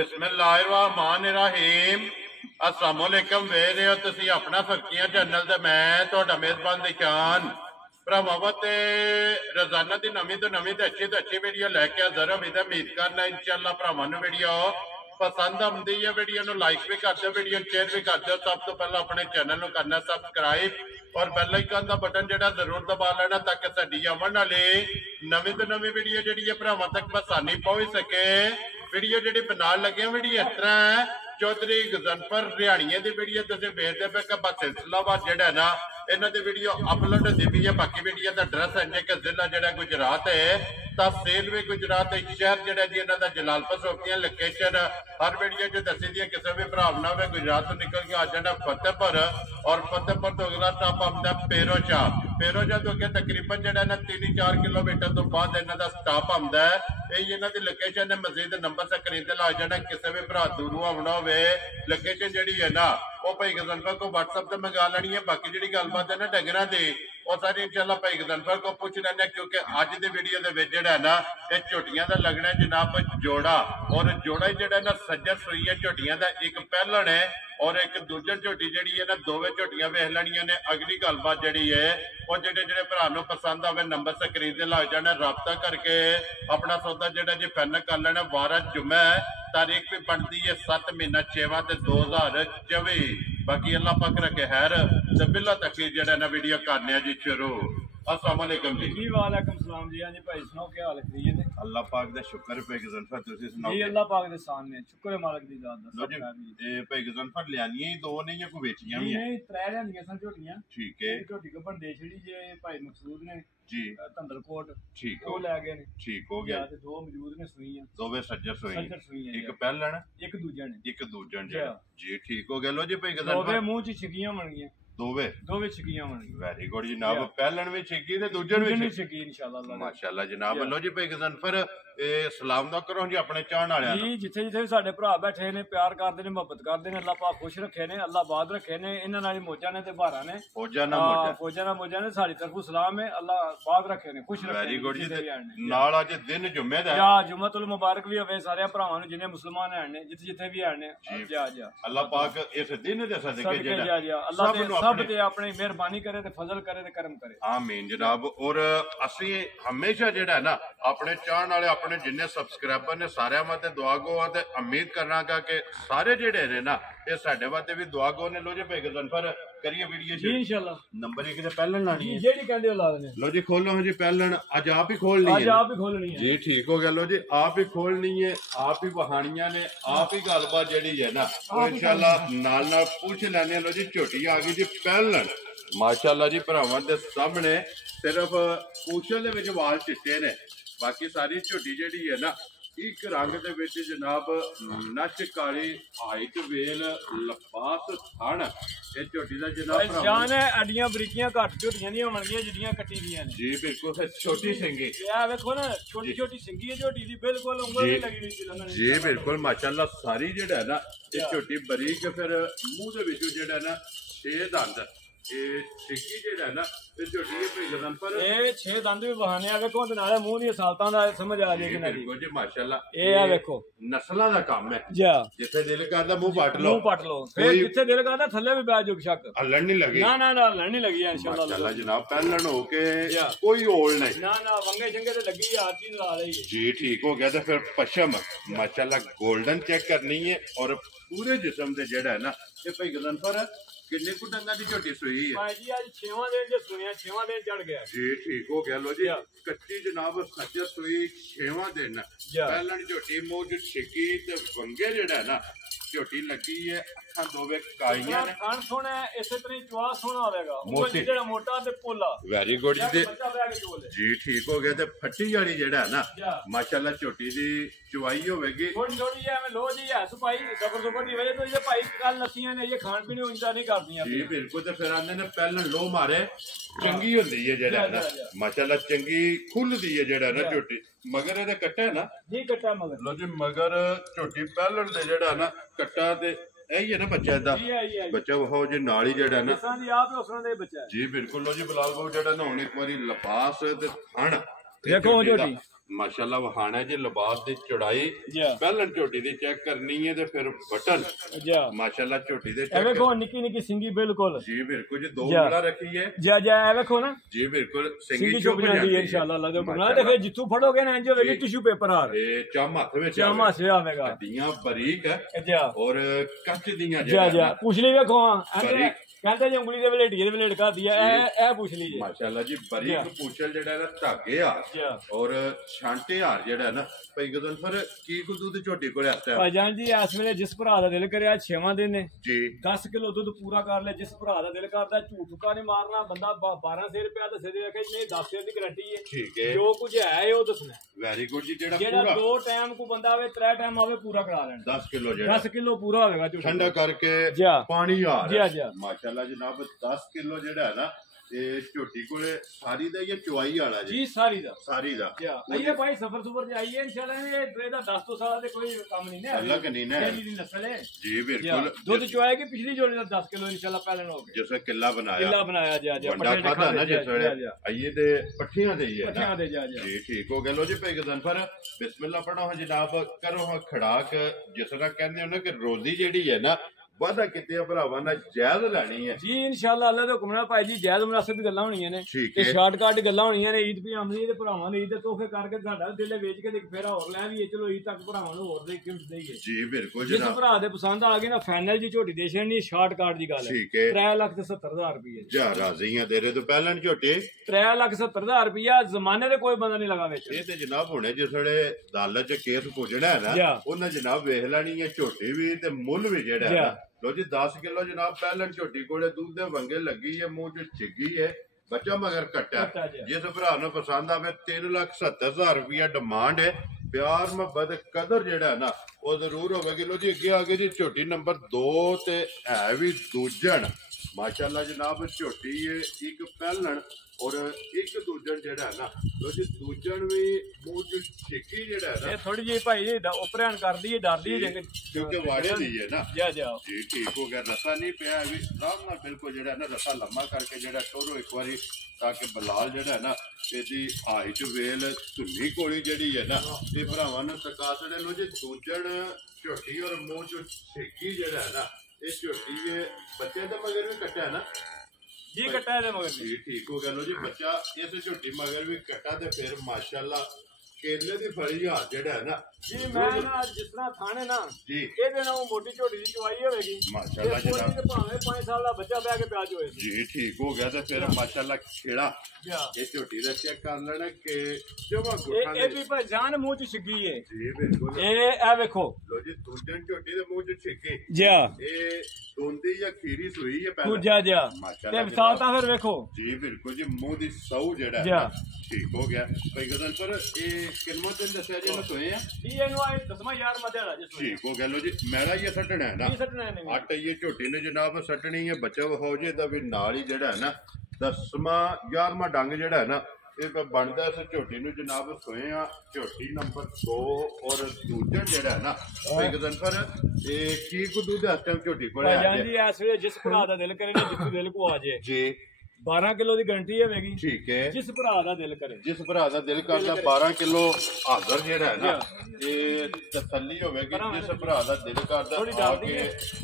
बिस्मिल्लाहिर्रहमानिर्रहीम अस्सलाम वालेकुम वे रहे हो तुसी अपना फकीया चैनल ते मैं तुहाडा मेजबान निशान भरावां ते रोजाना की नवी तो अच्छी वीडियो लैके हाजिर उम्मीद करना इंशाअल्लाह भरावां नूं वीडियो पसंद आउंदी है। वीडियो नूं लाइक भी कर दो, वीडियो शेयर भी कर दो। सब तो पहले अपने चैनल नूं करना सबसक्राइब और बैल आइकन का बटन जिहड़ा जरूर दबा लेना ताकि साडी आउण वाली नवी तो नवी वीडियो जिहड़ी है भरावां तक आसानी पहुंच सके। वीडियो जी बना लगे वीडियो इस तरह है चौधरी गजनफर रिहाणिए की वीडियो तुम वेखते पे कि बस सिलसिलावार जो है ना इन्हों की वीडियो अपलोड होती पई है। बाकी वीडियो का एड्रैस है कि जिला जो गुजरात है, तहसील भी गुजरात है, शहर जो जी इन्हों का जलालपुर सोपतियां लोकेशन हर वीडियो जो दसी दी किसी भी भरा ना हो। गुजरात तो निकल के आ जाना फतेहपुर और फतेहपुर तो अगला स्टॉप आता पेरोशाह। पेरोशाह तो अगे तकरीबन जो है ना 3-4 किलोमीटर तो बाद इन्हों का स्टॉप आता है। यही इन्हों की लोकेशन है। मजीद नंबर स्क्रीन से ला जाना किसी भी भरा दूरों आना हो। लोकेशन जी है ना वो भाई गजनफर को व्हाट्सएप से मंगा लेनी है। बाकी जी गलबात है ना डंगरां दी वो सारी इंशाल्लाह भाई गजनफर को पूछ लेने, क्योंकि अज की वीडियो के है ना ये झोटियां का लगना जनाब जोड़ा और जोड़ा ही जो ना सज्जर सुई है झोटियां का। एक पहलन है और एक दूजन झोटी जी है ना दोवें झोटियां वेख लैनियां ने। अगली गलबात जी है वो जो भरा पसंद आवे नंबर स्क्रीन से लग जाना, रबता करके अपना सौदा जो जी फाइनल कर लेना। 12 जुम्मे तारीख भी बनती है 7 महीना 6वां 2024। बाकी अल्लाह पाक रखे खैर ते बिल्ला तक जो ना वीडियो करने जी शुरू। अस्सलाम वालेकुम जी। वालेकुम सलाम जी। हाँ जी भाई सुनाओ क्या हाल है? अल्लाह पाक दा शुक्र पे गजनफर तुसी सुनाओ जी। अल्लाह पाक दे सामने शुक्र है मालिक दी जात दा। ते भाई गजनफर लियानी दो ने या कोई बेचियां भी हैं? नहीं त्रै लियानियां सन झोटियां। ठीक है। झोटी को बंदे छड़ी जे भाई मकसूद ने जी तंदरकोट ठीक वो ले गए ने। ठीक हो गया। ते दो मौजूद ने सुईयां दोवे सज्जर सुई एक पहलन एक दूजन जी ठीक हो गया। लो जी भाई गजनफर दोवे मुंह च छिकियां बन गईयां। दोवे छिकियां बन गईयां। वेरी गुड जनाब। पहलन भी छिकी ते दूजन भी छिकी इंशाअल्लाह माशाअल्लाह जनाब। लो जी भाई गजनफर सलाम दा करो जी अपने चाहण वालियां जी जिथे जिथे भी साडे भरा बैठे ने प्यार करदे ने मोहब्बत करदे ने। अल्लाह पाक खुश रखे ने, अल्लाह बाद रखे ने। इन्हां नाल मौजां ने ते बहारां ने। फौजां ना मौजां ने साडी तरफों सलाम है। अल्लाह बाद रखे ने, खुश रखे। वेरी गुड जी। नाल अज दिन जुम्मे दा या जुम्मतुल मुबारक भी होवे सारे भरावां नूं जिन्ने मुसलमान हैं ने जिथे जिथे भी हैं ने। जा अल्लाह पाक इस दिन दे सदके जेड़ा अल्लाह दे सब ते अपनी मेहरबानी करे ते फजल करे ते करम करे। आमीन जनाब। और असी हमेशा जेड़ा है ना अपने चाहण वाले अपने जिन्ने सब्सक्राइबर ने सारे वास्ते दुआ गो ते उम्मीद करनागा कि सारे जेड़े ने ना ये साडे वास्ते भी दुआ गो ने। लो जी भाई गजनफर करिए वीडियो जी इंशाअल्लाह। नंबर 1 ते पहलन लानी है जेडी कहंदे हो ला देने। लो जी खोलो जी पहलन आज आप ही खोलनी है। आज आप ही खोलनी है जी ठीक हो गया। लो जी आप ही खोलनी है, आप ही बहानियां ने, आप ही गलबात जेड़ी है ना इंशाअल्लाह नाल नाल पूछ लेने। लो जी झोटी आ गई जी पहलन माशाअल्लाह जी। भरावां दे सामने सिर्फ पूछल दे विच वाल चिट्टे ने, बाकी सारी झोटी जेड़ी है ना एक रंग दे विच जनाब नश काली हाइट वेल लपास थण ये झोटी दा जनाब जान है। अड्डियां बरीकियां घट झोटियां नहीं होणगियां जिड्डियां कट्टी दियां ने। जी बिल्कुल छोटी सिंगी ये देखो ना छोटी छोटी सिंगी है झोटी दी बिल्कुल उंगल नहीं लगी हुई जी बिल्कुल माशाअल्लाह। सारी जेड़ा है ना ये झोटी बरीक फिर मुंह दे विचों जेड़ा है ना 6 दंद छिकी जेड़ा है ना ते झोटी पे गजनफर ए 6 दंद भी बहाने आ देखो ते नाले मुंह दी सालतां दा समझ आ जाएगी ना जी माशाअल्लाह। ए आ देखो नस्लां दा काम है जा जिथे दिल करदा मुंह पट लो फिर जिथे दिल करदा थल्ले भी बैठ जो शक हलन नहीं लगी। ना ना ना हलन नहीं लगी इंशाअल्लाह माशाअल्लाह जनाब। पहलन हो के कोई ओल नहीं ना ना वंगे शंगे ते लगी हाथ की ला रही है जी ठीक हो गया। तो फिर पशम माशाअल्लाह गोल्डन चेक करनी है और पूरे जिस्म दे जेड़ा है ना ये भाई गजनफर किन्ने को डंगा दी झोटी सुई है भाई जी आज 6वां दिन जे सुनिया 6वां दिन चढ़ गया जी ठीक हो गया। लो जी कच्ची जनाब सज्जर सुई 6वां दिन पहलन झोटी मुंह च छिकी ते वंगे जेड़ा है ना झोटी लगी है अखां दोवे काईयां ने। खान सोना इसे तरह चवा सोना होवेगा वो जेड़ा मोटा ते पोला। वेरी गुड जी। जी ठीक हो गया। ते फट्टी वाली जेड़ा है ना माशाअल्लाह झोटी दी चवाई होवेगी थोड़ी थोड़ी है लो जी है सफाई सबर सबर दी वजह तो ये भाई कल नसियां ने ये खान पीने उनका नहीं करदियां जी बिल्कुल। ते फिर आंदे ने पहलन लो मारे चंगी होंदी है जेड़ा ना माशाअल्लाह चंगी खुलदी है जेड़ा ना झोटी। मगर ਇਹਦੇ ਕੱਟਾ है ना जी कट्टा मगर लो जी मगर झोटी पहलन दे जेड़ा ना कट्टा ते यही है ना बच्चा दा बच्चा वो जी नाल ही जेड़ा ना जी बिल्कुल। लो जी बिलाल बाबू जेड़ा ना हुण एक बारी लपास ते थण देखो झोटी ਮਾਸ਼ਾਅੱਲਾ ਵਹਾਣਾ ਜੀ ਲਿਬਾਸ ਦੀ ਚੌੜਾਈ ਪਹਿਲਾਂ ਝੋਟੀ ਦੀ ਚੈੱਕ ਕਰਨੀ ਹੈ ਤੇ ਫਿਰ ਬਟਨ ਮਾਸ਼ਾਅੱਲਾ ਝੋਟੀ ਦੇ ਇਹ ਵੇਖੋ ਨਿੱਕੀ ਨਿੱਕੀ ਸਿੰਗੀ ਬਿਲਕੁਲ ਜੀ ਬਿਲਕੁਲ ਜੀ 2 ਉਂਗਲਾਂ ਰੱਖੀ ਹੈ ਇਹ ਵੇਖੋ ਨਾ ਜੀ ਬਿਲਕੁਲ ਸਿੰਗੀ ਚੁੱਕ ਜਾਂਦੀ ਹੈ ਇਨਸ਼ਾਅੱਲਾ ਅੱਲਾ ਦੇ ਹੁਕਮ ਨਾਲ ਤੇ ਫਿਰ ਜਿੱਥੋਂ ਫੜੋਗੇ ਨਾ ਇੰਜ ਹੋਵੇਗੀ ਟਿਸ਼ੂ ਪੇਪਰ ਆ ਇਹ ਚਮ ਹੱਥ ਵਿੱਚ ਚਮ ਸੇ ਆਵੇਗਾ ਹੱਡੀਆਂ ਬਰੀਕ ਹੈ ਔਰ ਕੱਚ ਦੀਆਂ ਪੁੱਛ ਲਈ ਵੇਖੋ ਕਹਿੰਦੇ ਜੀ ਉਂਗਲੀ ਦੇ ਵਲੇਟੀਏ ਦੇ ਵਲੇਟ ਕਰਦੀ ਹੈ ਇਹ ਪੁੱਛ ਲਈ ਮਾਸ਼ਾਅੱਲਾ ਜੀ ਬਰੀਕ ਪੁੱਛਲ ਜਿਹੜਾ ਨਾ ਧਾਗੇ ਹਾਰ ਔਰ ਛਾਂਟੇ ਹਾਰ ਜਿਹੜਾ ਨਾ ਭਾਈ ਗਜ਼ਨਫਰ ਕੀ ਕੁ ਦੁੱਧ ਝੋਟੀ ਕੋਲ ਆਤਾ ਹੈ ਭਾਈਜਾਨ ਜੀ ਇਸ ਵੇਲੇ ਜਿਸ ਭਰਾ ਦਾ ਦਿਲ ਕਰਿਆ 6ਵਾਂ ਦਿਨ ਨੇ ਜੀ 10 ਕਿਲੋ ਦੁੱਧ ਪੂਰਾ ਕਰ ਲਿਆ ਜਿਸ ਭਰਾ ਦਾ ਦਿਲ ਕਰਦਾ ਝੂਠਾ ਨਹੀਂ ਮਾਰਨਾ ਬੰਦਾ 1200 ਰੁਪਇਆ ਦੱਸੇ ਦੇ ਵੇਖੇ ਨਹੀਂ 10 ਦੀ ਗਾਰੰਟੀ ਹੈ ਠੀਕ ਹੈ ਜੋ ਕੁਝ ਹੈ ਉਹ ਦੱਸਣਾ ਵੈਰੀ ਗੁੱਡ ਜੀ ਜਿਹੜਾ 2 ਟਾਈਮ ਕੋ ਬੰਦਾ ਆਵੇ 3 ਟਾਈਮ ਆਵੇ ਪੂਰਾ ਕਰਾ ਲੈਣਾ 10 ਕਿਲੋ ਜਿਹੜਾ 10 ਕਿਲੋ ਪੂਰਾ ਹੋਵੇਗਾ ਠੰਡਾ ਕਰਕੇ ਪਾਣੀ ਆ ਰਿਹਾ ਮਾਸ਼ਾਅੱਲਾ ਜਨਾਬ 10 ਕਿਲੋ ਜਿਹੜਾ ਹੈ ਨਾ ਇਹ ਝੋਟੀ ਕੋਲੇ ਸਾਰੀ ਦਾ ਇਹ ਚੁਆਈ ਵਾਲਾ ਜੀ ਸਾਰੀ ਦਾ ਇਹ ਭਾਈ ਸਫਰ ਸੁਫਰ ਤੇ ਆਈਏ ਇਨਸ਼ਾਅੱਲਾ ਇਹਦਾ 10 ਤੋਂ ਸਾਲ ਦੇ ਕੋਈ ਕੰਮ ਨਹੀਂ ਨੇ ਅੱਲਾ ਨਹੀਂ ਨੇ ਦੀ ਨਸਲ ਹੈ ਜੀ ਬਿਲਕੁਲ ਦੁੱਧ ਚੁਆਏਗੀ ਪਿਛਲੀ ਜੋੜੀ ਦਾ 10 ਕਿਲੋ ਇਨਸ਼ਾਅੱਲਾ ਪਹਿਲਾਂ ਹੋ ਗਿਆ ਜਿਵੇਂ ਕਿੱਲਾ ਬਣਾਇਆ ਜੀ ਵੱਡਾ ਖਾਦਾ ਨਾ ਜਿਸ ਵੇਲੇ ਆਈਏ ਤੇ ਪੱਠੀਆਂ ਦੇ ਹੀ ਹੈ ਜੀ ਠੀਕ ਹੋ ਗਿਆ ਲੋ ਜੀ ਭਾਈ ਗਜ਼ਨਫਰ ਬਿਸਮਿਲ੍ਲਾ ਪੜੋ ਜਨਾਬ ਕਰੋ ਖੜਾਕ ਜਿਸ ਤਰ੍ਹਾਂ ਕਹਿੰਦੇ ਹੋ ਨਾ ਕਿ ਰੋਜ਼ੀ ਜਿਹੜੀ ਹੈ ਨਾ ਵਾਦਾ ਕਿਤੇ ਭਰਾਵਾਂ ਨਾਲ ਜਾਇਜ਼ ਲੈਣੀ ਹੈ ਜੀ ਇਨਸ਼ਾਅੱਲਾ ਅੱਲਾ ਦੇ ਹੁਕਮ ਨਾਲ ਭਾਈ ਜੀ ਜਾਇਜ਼ ਮੁਨਾਸਿਬ ਗੱਲਾਂ ਹੋਣੀਆਂ ਨੇ ਤੇ ਸ਼ਾਰਟਕਟ ਗੱਲਾਂ ਹੋਣੀਆਂ ਨੇ ਈਦ ਵੀ ਆਮਦੀ ਤੇ ਭਰਾਵਾਂ ਨੇ ਈਦ ਦੇ ਤੋਹਫੇ ਕਰਕੇ ਸਾਡਾ ਦਿਲੇ ਵੇਚ ਕੇ ਇੱਕ ਫੇਰਾ ਹੋਰ ਲੈ ਵੀ ਚਲੋ ਈਦ ਤੱਕ ਭਰਾਵਾਂ ਨੂੰ ਹੋਰ ਦੇ ਗਿਫਟ ਦੇਈਏ ਜੀ ਬਿਲਕੁਲ ਜਿਸ ਭਰਾ ਦੇ ਪਸੰਦ ਆ ਗਏ ਨਾ ਫਾਈਨਲ ਜੀ ਝੋਟੀ ਦੇ ਛੜਨੀ ਸ਼ਾਰਟਕਟ ਦੀ ਗੱਲ ਹੈ 3,70,000 ਰੁਪਏ ਜਾ ਰਾਜ਼ੀਆਂ ਤੇਰੇ ਤੋਂ ਪਹਿਲਾਂ ਝੋਟੀ 3,70,000 ਰੁਪਇਆ ਜ਼ਮਾਨੇ ਦੇ ਕੋਈ ਬੰਦਾ ਨਹੀਂ ਲਗਾ ਵਿੱਚ ਇਹ ਤੇ ਜਨਾਬ ਹੁਣੇ ਜਿਸ ਵੇਲੇ ਅਦਾਲਤ ਚ ਕੇਸ ਪੁੱਜਣਾ ਹੈ ਨਾ ਉਹਨਾਂ ਜਨਾਬ ਵੇਖ ਲੈਣੀ ਹੈ ਝੋਟੀ ਵੀ ਤੇ ਮੁੱਲ ਵੀ ਜਿਹੜਾ ਹੈ ਲੋ ਜੀ 10 ਕਿਲੋ ਜਨਾਬ ਪਹਿਲਾਂ ਝੋਟੀ ਕੋਲੇ ਦੁੱਧ ਦੇ ਵੰਗੇ ਲੱਗੀ ਹੈ ਮੂੰਹ ਚ ਛਿੱਗੀ ਹੈ ਬੱਚਾ ਮਗਰ ਕੱਟਾ ਜਿਸ ਭਰਾ ਨੂੰ ਪਸੰਦ ਆਵੇ 3,70,000 ਰੁਪਇਆ ਡਿਮਾਂਡ ਹੈ ਪਿਆਰ ਮੁਹੱਬਤ ਕਦਰ ਜਿਹੜਾ ਨਾ ਉਹ ਜ਼ਰੂਰ ਹੋਵੇਗੀ ਲੋ ਜੀ ਅੱਗੇ ਆ ਗਏ ਜੀ ਝੋਟੀ ਨੰਬਰ 2 ਤੇ ਹੈ ਵੀ ਦੂਜਣ ਮਾਸ਼ਾਅੱਲਾ ਜਨਾਬ ਝੋਟੀ ਹੈ ਇੱਕ ਪਹਿਲਣ ਔਰ ਇੱਕ ਦੂਜਣ ਜਿਹੜਾ ਨਾ ਲੋ ਜੀ ਦੂਜਣ ਵੀ ਮੂੰਹ ਚ ਛਿੱਕੀ ਜਿਹੜਾ ਨਾ ਇਹ ਥੋੜੀ ਜਿਹੀ ਭਾਈ ਉਪਰਿਆਣ ਕਰਦੀ ਹੈ ਡਰਦੀ ਹੈ ਕਿਉਂਕਿ ਵਾੜੇ ਦੀ ਹੈ ਨਾ ਜੀ ਠੀਕ ਹੋ ਗਿਆ ਰਸਾ ਨਹੀਂ ਪਿਆ ਵੀ ਆਰਾਮ ਨਾਲ ਬਿਲਕੁਲ ਜਿਹੜਾ ਨਾ ਰਸਾ ਲੰਮਾ ਕਰਕੇ ਜਿਹੜਾ ਟੋਰੋ ਇੱਕ ਵਾਰੀ ਤਾਂ ਕਿ ਬਲਾਲ ਜਿਹੜਾ ਨਾ ਇਹਦੀ ਹਾਈ ਚ ਵੇਲ ਧੁੰਨੀ ਕੋਲੀ ਜਿਹੜੀ ਹੈ ਨਾ ਇਹ ਭਰਾਵਾਂ ਨੂੰ ਤਕਾ ਸਕਦੇ ਲੋ ਜੀ ਦੂਜਣ ਝੋਟੀ ਔਰ ਮੂੰਹ ਚ ਛਿੱਕੀ ਜਿਹੜਾ ਹੈ ਨਾ ਇਹ ਝੋਟੀ ਦੇ ਬੱਚੇ ਦਾ ਮਗਰ ਵੀ ਕੱਟਿਆ ਨਾ ਜੀ ਕੱਟਾ ਇਹਦੇ ਮਗਰ ਜੀ ਠੀਕ ਹੋ ਗਿਆ ਲੋ ਜੀ ਬੱਚਾ ਇਸ ਝੋਟੀ ਮਗਰ ਵੀ ਕੱਟਾ ਤੇ ਫਿਰ ਮਾਸ਼ਾਅੱਲਾ ਕੇਲੇ ਦੀ ਫੜੀ ਆ ਜਿਹੜਾ ਹੈ ਨਾ ਜੀ ਮੈਂ ਨਾ ਜਿਸ ਤਰ੍ਹਾਂ ਥਾਣੇ ਨਾ ਜੀ ਇਹਦੇ ਨਾਲ ਮੋਟੀ ਝੋਟੀ ਦੀ ਚਵਾਈ ਹੋਵੇਗੀ ਮਾਸ਼ਾਅੱਲਾ ਜਨਾਬ ਤੇ ਭਾਵੇਂ 5 ਸਾਲ ਦਾ ਬੱਚਾ ਬਹਿ ਕੇ ਪਿਆਜ ਹੋਏ ਜੀ ਠੀਕ ਹੋ ਗਿਆ ਤੇ ਫਿਰ ਮਾਸ਼ਾਅੱਲਾ ਖੇੜਾ ਇਹ ਝੋਟੀ ਦਾ ਚੈੱਕ ਕਰ ਲੈਣਾ ਕਿ ਜਮਾ ਗੁੱਠਾਂ ਇਹ ਵੀ ਭਾਈ ਜਾਨ ਮੂੰਹ ਚ ਛਿੱਗੀ ਹੈ ਜੀ ਬਿਲਕੁਲ ਇਹ ਵੇਖੋ ਲੋ ਜੀ ਦੂਜਣ ਝੋਟੀ ਦੇ ਮੂੰਹ ਚ ਛਿੱਕੀ ਜੀ ਇਹ ਦੋਂਦੀ ਜਾਂ ਖੀਰੀ ਸੂਈ ਹੈ ਪਹਿਲਾਂ ਦੂਜਾ ਤੇ ਵਿਸਾਲ ਤਾਂ ਫਿਰ ਵੇਖੋ ਜੀ ਬਿਲਕੁਲ ਜੀ ਮੂੰਹ ਦੀ ਸੌ ਜਿਹੜਾ ਠੀਕ ਹੋ ਗਿਆ ਭਾਈ ਗਜ਼ਨ ਪਰ ਇਹ ਕਿੰਨਾ ਦਿਨ ਦੱਸਿਆ ਜੇ ਨਾ ਸੋਏ ਆ ਇਹਨੂੰ ਆਏ 10ਵਾਂ ਯਾਰ ਮਧਿਆੜਾ ਜਿਸ ਠੀਕ ਹੋ ਗਿਆ ਲੋ ਜੀ ਮੈਲਾ ਹੀ ਸੱਟਣਾ ਹੈ ਨਾ ਅੱਟ ਇਹ ਝੋਟੀ ਨੇ ਜਨਾਬ ਸੱਟਣੀ ਹੈ ਬੱਚਾ ਹੋ ਜੇ ਤਾਂ ਵੀ ਨਾਲ ਹੀ ਜਿਹੜਾ ਹੈ ਨਾ 10ਵਾਂ 11ਵਾਂ ਡੰਗ ਜਿਹੜਾ ਹੈ ਨਾ ਇਹ ਬਣਦਾ ਇਸ ਝੋਟੀ ਨੂੰ ਜਨਾਬ ਸੋਏ ਆ ਝੋਟੀ ਨੰਬਰ 2 ਔਰ ਦੂਜਾ ਜਿਹੜਾ ਹੈ ਨਾ ਭਾਈ ਗਜ਼ਨਫਰ ਇਹ ਕੀ ਕੁ ਦੁੱਧ ਇਸ ਟਾਈਮ ਝੋਟੀ ਕੋਲੇ ਆ ਜੀ ਇਸ ਵੇਲੇ ਜਿਸ ਭਰਾ ਦਾ ਦਿਲ ਕਰੇ ਨਾ ਜਿੱਥੇ ਦਿਲ ਕੋ ਆ ਜੇ ਜੀ 12 ਕਿਲੋ ਦੀ ਗਾਰੰਟੀ ਹੋਵੇਗੀ ਠੀਕ ਹੈ ਜਿਸ ਭਰਾ ਦਾ ਦਿਲ ਕਰੇ ਜਿਸ ਭਰਾ ਦਾ ਦਿਲ ਕਰਦਾ 12 ਕਿਲੋ ਹਾਜ਼ਰ ਜਿਹੜਾ ਹੈ ਨਾ ਇਹ ਤਸੱਲੀ ਹੋਵੇਗੀ ਜਿਸ ਭਰਾ ਦਾ ਦਿਲ ਕਰਦਾ ਆ ਕੇ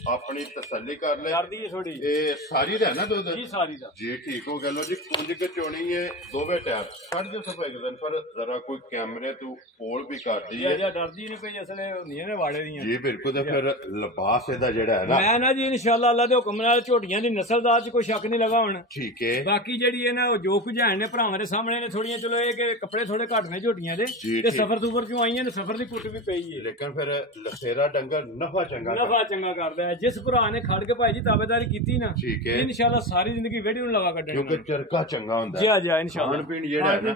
ਆਪਣੀ ਤਸੱਲੀ ਕਰ ਲੈ ਡਰਦੀ ਹੈ ਥੋੜੀ ਇਹ ਸਾਰੀ ਦਾ ਨਾ ਦੁੱਧ ਜੀ ਸਾਰੀ ਦਾ ਜੀ ਠੀਕ ਹੋ ਗਿਆ ਲੋ ਜੀ ਕੁੰਜ ਕੇ ਚੋਣੀ ਹੈ ਦੋਵੇਂ ਟਾਇਰ ਛੱਡ ਦਿਓ ਸਭ ਇੱਕ ਦਿਨ ਪਰ ਜ਼ਰਾ ਕੋਈ ਕੈਮਰੇ ਤੋਂ ਪੋਲ ਵੀ ਕਰਦੀ ਹੈ ਜੀ ਡਰਦੀ ਨਹੀਂ ਪਈ ਅਸਲੇ ਹੁੰਦੀਆਂ ਨੇ ਵਾੜੇ ਦੀਆਂ ਜੀ ਬਿਲਕੁਲ ਤੇ ਫਿਰ ਲਿਬਾਸ ਇਹਦਾ ਜਿਹੜਾ ਹੈ ਨਾ ਮੈਂ ਨਾ ਜੀ ਇਨਸ਼ਾਅੱਲਾ ਅੱਲਾ ਦੇ ਹੁਕਮ ਨਾਲ ਝੋਟੀਆਂ ਦੀ ਨਸਲਦਾਰ ਚ ਕੋਈ ਸ਼ੱਕ ਨਹੀਂ ਲਗਾ ਹੁਣ ਠੀਕ ਹੈ ਬਾਕੀ ਜਿਹੜੀ ਹੈ ਨਾ ਉਹ ਜੋ ਕੁਝ ਨੇ ਭਰਾਵਾਂ ਦੇ ਸਾਹਮਣੇ ਨੇ ਥੋੜੀਆਂ ਚਲੋ ਇਹ ਕਿ ਕੱਪੜੇ ਥੋੜੇ ਘੱਟ ਨੇ ਝੋਟੀਆਂ ਦੇ ਤੇ ਸਫਰ ਸੁਫਰ ਚੋਂ ਆਈਆਂ ਨੇ ਸਫਰ ਦੀ ਕੁੱਟ ਵੀ ਪਈ ਹੈ ਲੇਕਿਨ ਫਿਰ ਲਸੇਰਾ ਡੰਗਰ ਨਫਾ ਚੰਗਾ ਕਰਦਾ ਹੈ ਜਿਸ ਭਰਾ ਨੇ ਖੜ ਕੇ ਭਾਈ ਜੀ ਤਾਬੇਦਾਰੀ ਕੀਤੀ ਨਾ ਇਨਸ਼ਾਅੱਲਾ ਸਾਰੀ ਜ਼ਿੰਦਗੀ ਵੇੜੀ ਨੂੰ ਲਗਾ ਕੱਢਣੀ ਕਿਉਂਕਿ ਚਰਕਾ ਚੰਗਾ ਹੁੰਦਾ ਜੀ ਇਨਸ਼ਾਅੱਲਾ ਖਾਣ ਪੀਣ ਜਿਹੜਾ ਹੈ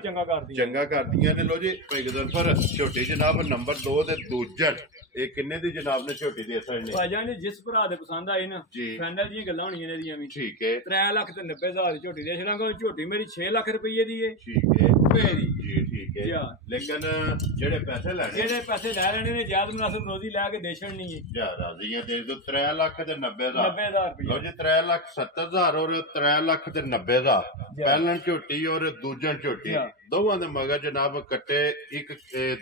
ਚੰਗਾ ਕਰਦੀਆਂ ਨੇ ਲੋ ਜੀ ਭਾਈ ਗਜ਼ਨਫਰ ਛੋਟੀ ਜਨਾਬ ਨੰਬਰ 2 ਤੇ ਦੂਜਾ ਇਹ ਕਿੰਨੇ ਦੀ ਜਨਾਬ ਨੇ ਝੋਟੀ ਦੇ ਅਸਰ ਨੇ ਭਾਈਜਾਨ ਜੀ ਜਿਸ ਭਰਾ ਦੇ ਪਸੰਦ ਆਏ ਨਾ ਫਾਈਨਲ ਦੀਆਂ ਗੱਲਾਂ ਹੋਣੀਆਂ ਨੇ ਇਹਦੀਆਂ ਵੀ ਠੀਕ ਹੈ 3,90,000 ਦੀ ਝੋਟੀ ਦੇ ਛੜਾਂਗਾ ਝੋਟੀ ਮੇਰੀ 6 ਲੱਖ ਰੁਪਏ ਦੀ ਹੈ ਠੀਕ ਹੈ ਜੀ ਠੀਕ ਹੈ ਲੇਕਿਨ ਜਿਹੜੇ ਪੈਸੇ ਲੈਣੇ ਨੇ ਜ਼ਿਆਦਾ ਮੁਨਾਸਬ ਰੋਜ਼ੀ ਲੈ ਕੇ ਦੇ ਛੜਨੀ ਹੈ ਜਾ ਰਾਜ਼ੀਆਂ ਦੇ ਦੋ 3,90,000 ਲੋ ਜੀ 3,70,000 ਔਰ 3,90,000 ਪਹਿਲਾਂ ਝੋਟੀ ਔਰ ਦੂਜਾ ਝੋਟੀ ਦੋਵਾਂ ਦੇ ਮਗਰ ਜਨਾਬ ਕੱਟੇ ਇੱਕ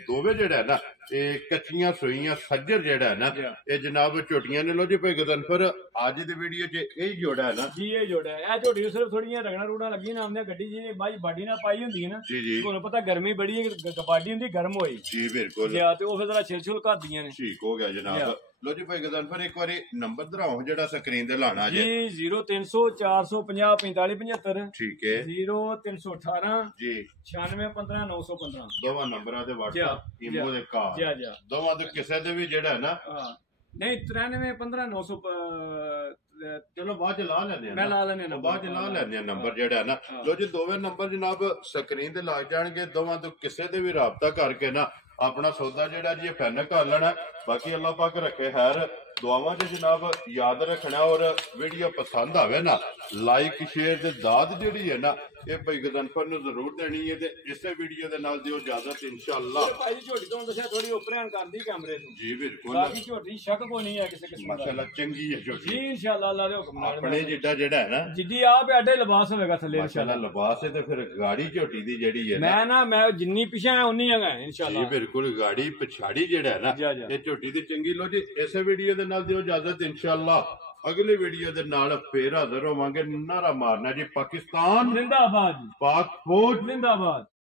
ਦੋਵੇਂ ਜਿਹੜਾ ਨਾ ਇਹ ਕੱਚੀਆਂ ਸੂਈਆਂ ਸੱਜਰ ਜਿਹੜਾ ਨਾ ਇਹ ਜਨਾਬ ਝੋਟੀਆਂ ਨੇ। ਲੋ ਜੀ ਭਾਈ ਗਦਨਫਰ ਅੱਜ ਦੀ ਵੀਡੀਓ 'ਚ ਇਹ ਜੋੜਾ ਹੈ ਨਾ ਜੀ, ਇਹ ਜੋੜਾ ਹੈ। ਇਹ ਝੋਟੀ ਨੂੰ ਸਿਰਫ ਥੋੜੀਆਂ ਰਗਣਾ ਰੂੜਾ ਲੱਗੀ ਨਾ ਆਉਂਦੇ ਗੱਡੀ ਜੀ ਬਾਈ ਬਾਡੀ ਨਾਲ ਪਾਈ ਹੁੰਦੀ ਹੈ ਨਾ ਜੀ, ਤੁਹਾਨੂੰ ਪਤਾ ਗਰਮੀ ਬੜੀ ਹੈ, ਬਾਡੀ ਹੁੰਦੀ ਗਰਮ ਹੋਈ ਜੀ ਬਿਲਕੁਲ ਤੇ ਉਹ ਫਿਰ ਜਰਾ ਛਿਲ ਕਰਦੀਆਂ ਨੇ। ਠੀਕ ਹੋ ਗਿਆ ਜਨਾਬ। ਲੋ ਜੀ ਭਾਈ ਗਦਨਫਰ ਇੱਕ ਵਾਰੀ ਨੰਬਰ ਦਰਾਓ ਜਿਹੜਾ ਸਕਰੀਨ ਤੇ ਲਾਣਾ ਜੀ 0300 450 45 75 ਠੀਕ ਹੈ 0318 ਜੀ 9615 915 ਦੋਵਾਂ ਨੰਬਰਾਂ ਦੇ WhatsApp ਇਮੋ ਦੇ ਕਾਲ ਦੋਵਾਂ ਦੇ ਕਿਸੇ ਦੇ ਵੀ ਜਿਹੜਾ ਹੈ ਨਾ ਨਹੀਂ 93 15 900 ਚਲੋ ਬਾਅਦ ਚ ਲਾ ਲੈਂਦੇ ਆ ਮੈਂ ਲਾ ਲੈਂਦੇ ਆ ਬਾਅਦ ਚ ਲਾ ਲੈਂਦੇ ਆ ਨੰਬਰ ਜਿਹੜਾ ਨਾ। ਲੋ ਜੀ ਦੋਵੇਂ ਨੰਬਰ ਜਨਾਬ ਸਕਰੀਨ ਤੇ ਲੱਗ ਜਾਣਗੇ। ਦੋਵਾਂ ਤੋਂ ਕਿਸੇ ਦੇ ਵੀ ਰਾਬਤਾ ਕਰਕੇ ਨਾ ਆਪਣਾ ਸੌਦਾ ਜਿਹੜਾ ਜੀ ਫਾਈਨਲ ਕਰ ਲੈਣਾ। ਬਾਕੀ ਅੱਲਾਹ ਪਾਕ ਰੱਖੇ ਖੈਰ ਦੁਆਵਾਂ 'ਚ ਜਨਾਬ ਯਾਦ ਰੱਖਣਾ। ਔਰ ਵੀਡੀਓ ਪਸੰਦ ਆਵੇ ਨਾ ਲਾਈਕ ਸ਼ੇਅਰ ਤੇ ਦਾਦ ਜਿਹੜੀ ਹੈ ਨਾ ਇਹ ਭਾਈ ਗਦਨਫਰ ਨੂੰ ਜ਼ਰੂਰ ਦੇਣੀ ਹੈ। ਤੇ ਇਸੇ ਵੀਡੀਓ ਦੇ ਨਾਲ ਦਿਓ ਇਜਾਜ਼ਤ ਇਨਸ਼ਾਅੱਲਾ। ਭਾਈ ਝੋਟੀ ਤੋਂ ਦੱਸਿਆ ਥੋੜੀ ਉਪਰਿਆਣ ਕਰਦੀ ਕੈਮਰੇ ਤੋਂ ਜੀ ਬਿਲਕੁਲ। ਬਾਕੀ ਝੋਟੀ ਸ਼ੱਕ ਕੋਈ ਨਹੀਂ ਹੈ ਕਿਸੇ ਕਿਸਮ ਦਾ ਮਾਸ਼ਾਅੱਲਾ ਚੰਗੀ ਹੈ ਝੋਟੀ ਜੀ ਇਨਸ਼ਾਅੱਲਾ ਅੱਲਾਹ ਦੇ ਹੁਕਮ ਨਾਲ। ਆਪਣੇ ਜਿੱਡਾ ਜਿਹੜਾ ਹੈ ਨਾ ਜਿੱਦੀ ਆਪ ਐਡੇ ਲਿਬਾਸ ਹੋਵੇਗਾ ਥੱਲੇ ਇਨਸ਼ਾਅੱਲਾ ਲਿਬਾਸ ਹੈ ਤੇ ਫਿਰ ਗਾੜੀ ਝੋਟੀ ਦੀ ਜਿਹੜੀ ਹੈ ਨਾ ਮੈਂ ਜਿੰਨੀ ਪਿਛਾ ਹੈ ਉਨੀ ਹੈਗਾ ਇਨਸ਼ਾਅੱਲਾ ਜੀ ਬਿਲਕੁਲ। ਗਾੜੀ ਪਛਾੜੀ ਜਿਹੜਾ ਹੈ ਨਾ ਇਹ ਝੋਟੀ ਦੀ ਚੰਗੀ। ਲੋ ਜੀ ਇਸੇ ਵੀਡੀਓ ਦੇ ਨਾਲ ਦਿਓ ਇਜਾਜ਼ਤ ਇਨਸ਼ਾਅੱਲਾ। ਅਗਲੀ ਵੀਡੀਓ ਦੇ ਨਾਲ ਫੇਰ ਹਾਜ਼ਰ ਹੋਵਾਂਗੇ। ਨਾਰਾ ਮਾਰਨਾ ਜੀ ਪਾਕਿਸਤਾਨ ਜ਼ਿੰਦਾਬਾਦ, ਪਾਕ ਫੌਜ ਜ਼ਿੰਦਾਬਾਦ।